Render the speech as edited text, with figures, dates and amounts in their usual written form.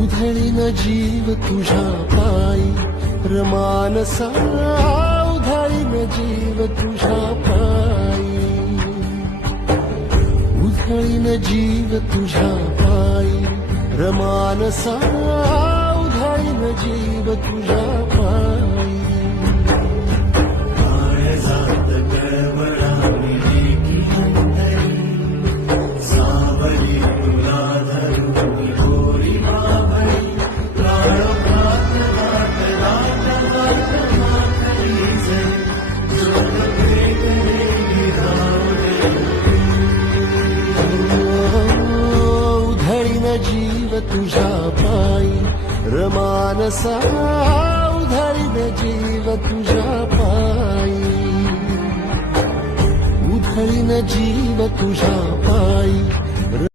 उधळीन जीव तुझ्या पायी रमानसा उधळीन जीव तुझ्या पायी उधळीन जीव तुझ्या पायी रमानसा उधळीन जीव तुझ्या पायी काळजात कळवळाली की अंतरी सावली तुला धरून गोरी बाभळी काळोखात वाट लाट वाट माखली जरी जोग भेटलेली धावली उधळीन जीव तुझ्या पायी रमानसा उधळीन जीव तुझ्या पायी उधळीन जीव तुझ्या पायी